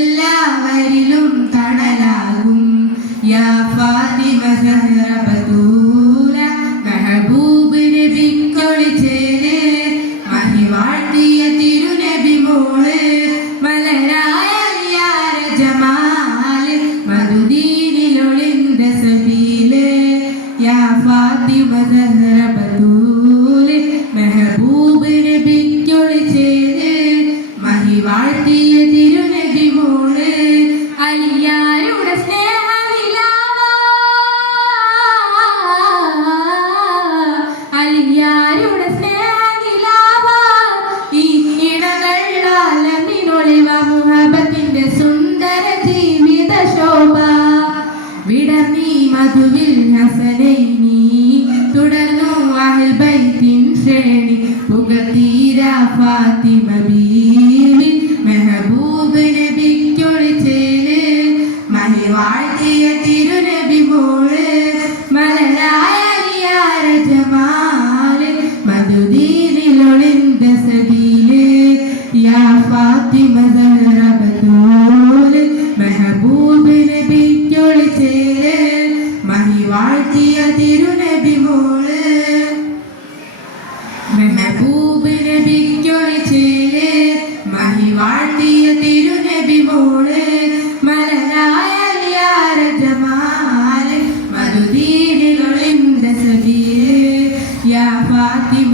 എല്ലാവരിലും തണലാകും യാ ഫാത്തിമ സഹറ ബതൂല മെഹബൂബ് നബിക്കൊളിച്ചേര് മഹിവാഴ്ത്തിയ തിരുനബി മോള് മലരായ ജമാല് മധുദീനിലൊളിന്ത സബീല് യാ ഫാത്തിമ സഹറ ബതൂല മെഹബൂബ് നബിക്കൊളിച്ചേര് മഹിവാഴ്ത്തിയ തിരുനബി മോള് അലിയാരുടെ അലിയാരുടെ സ്നേഹനിലാവ ഇടകളിലൊളിവ മുഹബത്തിന്റെ സുന്ദര ജീവിത ശോഭ വിടർന്നീ മധുവിൽ ഹസനൈനി തുടർന്നു അഹ്ൽ ബൈത്തിൻ ശ്രേണി പുകതീര ഫാത്തിമ ബീവി മെഹബൂബ് നബിക്കൊളിച്ചേര് മഹിവാഴ്ത്തിയ തിരുനബി മോള് മലരായ ജമാല് മധുദീനിലൊളിന്ത സബീല് യാ ഫാത്തിമ സഹറ ബതൂല് മെഹബൂബ് നബിക്കൊളിച്ചേര് മഹിവാഴ്ത്തിയ തിരുനബി മോള് മെഹബൂബ് നബിക്കൊളിച്ചേര് മഹിവാഴ്ത്തിയ തിരുനബി മോള് മലരായ ജമാല് മധുദീനിലൊളിന്ത സബീല് യാ ഫാത്തിമ